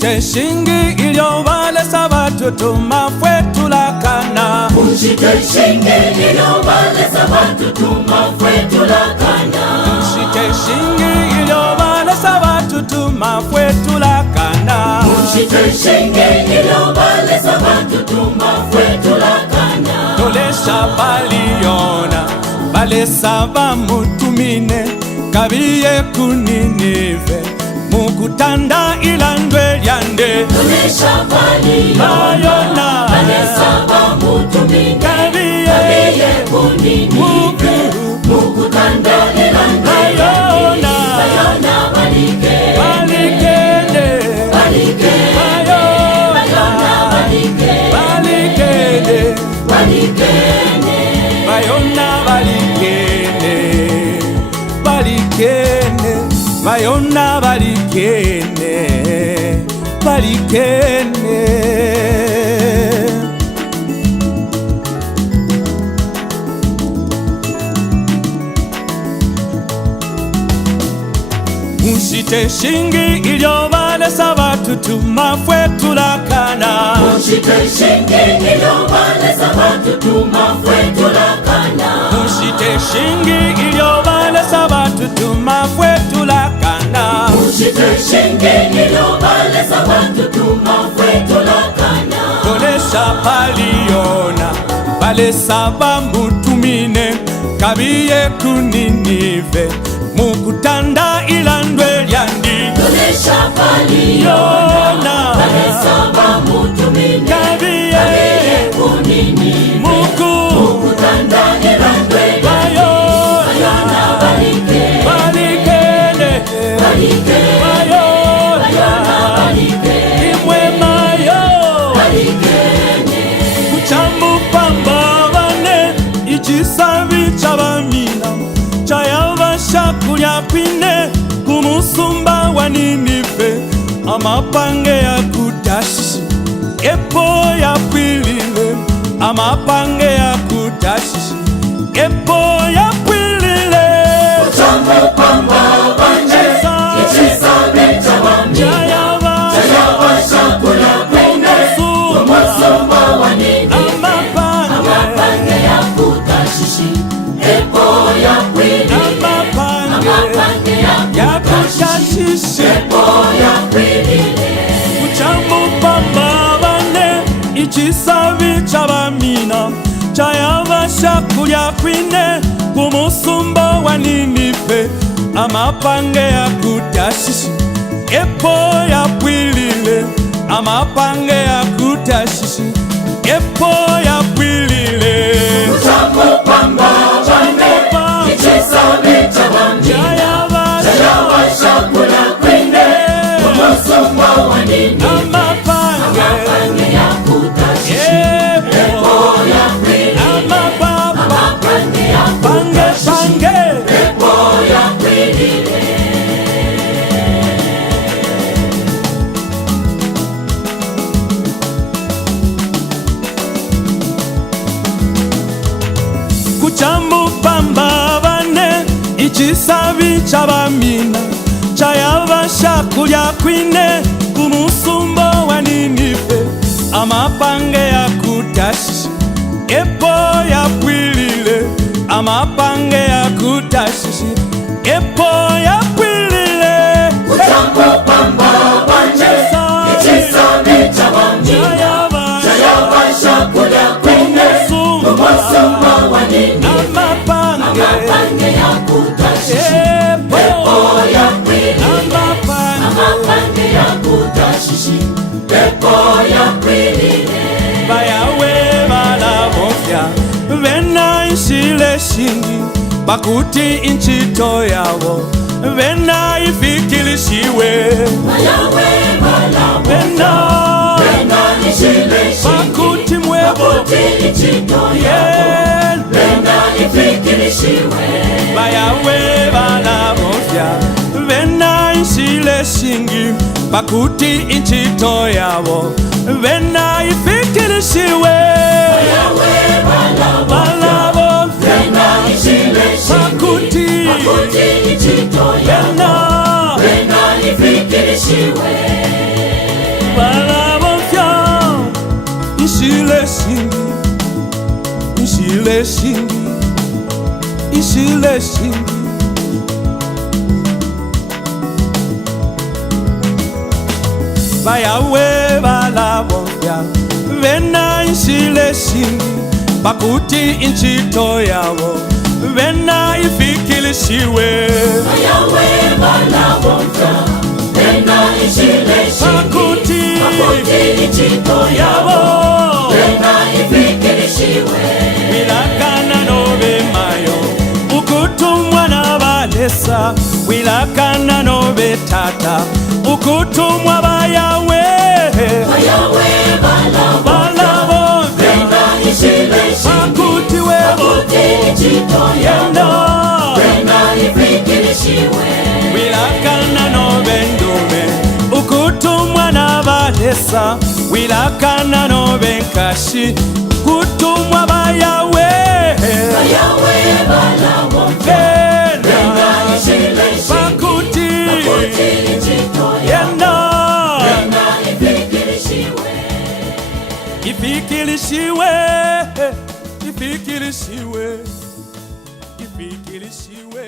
Mushite shingi iliobalesa batutu mafwe tulakana. Mushite shingi iliobalesa batutu mafwe tulakana. Mushite shingi iliobalesa batutu mafwe tulakana. Mushite shingi iliobalesa batutu mafwe tulakana. Tolesha baliona balesa bamutumine kabiye kuninive mukutanda ilandwe lyande. Tolesha baliona balesa bamutumine kabiye kuninive mukutanda ilandwe lyande. Bayona balikene bayona balikene bayona balikene bayona balikene balikene. Mushite shingi iliobalesa batutu mafwe tulakana. Mushite shingi iliobalesa batutu mafwe tulakana. Mushite shingi iliobalesa batutu mafwe tulakana. Mushite shingi iliobalesa batutu mafwe tulakana. Tolesha baliona balesa bamutumine kabiye kuninive mukutanda ilandwe lyandi. Tolesha baliona balesa bamutumine kabiye kuninive mukutanda ilandwe lyandi. Bayona balikene bayona balikene imwemayo balikene. kuchambu pambabane ichisabi chabamina chayabasha kulya kwine kumusumba wa Ninive. Amapange ya kutashishi epo ya kwilile. Amapange ya kutashishi epo ya kwilile. Kuchambu pambabane ichisabi chabamina chayabasha kulya kwine kumusumba wa Ninive. Amapange ya kutashishi epo ya kwilile. Amapange ya kutashishi epo ya kwilile. Kuchambu pambabane ichisabi chabamina chayabasha kulya kwine kumusumba wa Ninive. Amapange ya kutashishi epo ya kwilile. Amapange ya kutashishi epo ya kwilile. Kuchambu pambabane ichisabi chabamina chayabasha kulya kwine kumusumba wa Ninive. Amapange ya kutashishi epo ya kwilile. Amapange ya kutashishi epo ya kwilile. Kuchambu pambabane ichisabi chabamina chayabasha kulya kwine kumusumba wa Ninive. Amapange ya kutashishi epo ya kwilile. Amapange ya kutashishi epo ya kwilile. Kuchambu pambabane ichisabi chabamina chayabasha kulya kwine kumusumba wa Ninive. Amapange ya kutashishi epo ya kwilile. Amapange ya kutashishi epo ya kwilile. Bayawe balabofya bena ishile shingi bakuti inchito yabo bena ifikilishiwe. Bayawe balabofya bena ishile shingi bakuti mwebo bakuti inchito yabo bena ifikilishiwe. Bayawe balabofya bena ishile shingi bakuti inchito yabo bena ifikilishiwe. Bayawe balabofya bena ishile shingi bakuti inchito yabo bena ifikilishiwe. shingi, ishile shingi. Bayawe balabofya bena ishile shingi, pakuti inchito yabo bena ifikilishiwe. Bayawe balabofya bena ishile shingi, pakuti inchito yabo bena ifikilishiwe. Wilakana nobe mayo ukutumwa n'abalesa, wilakana nobe tata ukutumwa bayawe. Bayawe balabofya bena ishile shingi, pakuti inchito yabo bena ifikilishiwe. Wilakana nobe ndume ukutumwa n'abalesa, wilakana nobe nkashi kutumwa bayawe. Bayawe balabofya bena ishile shingi, pakuti inchito yabo bena ifikilishiwe. Ifikilishiwe, ifikilishiwe, ifikilishiwe.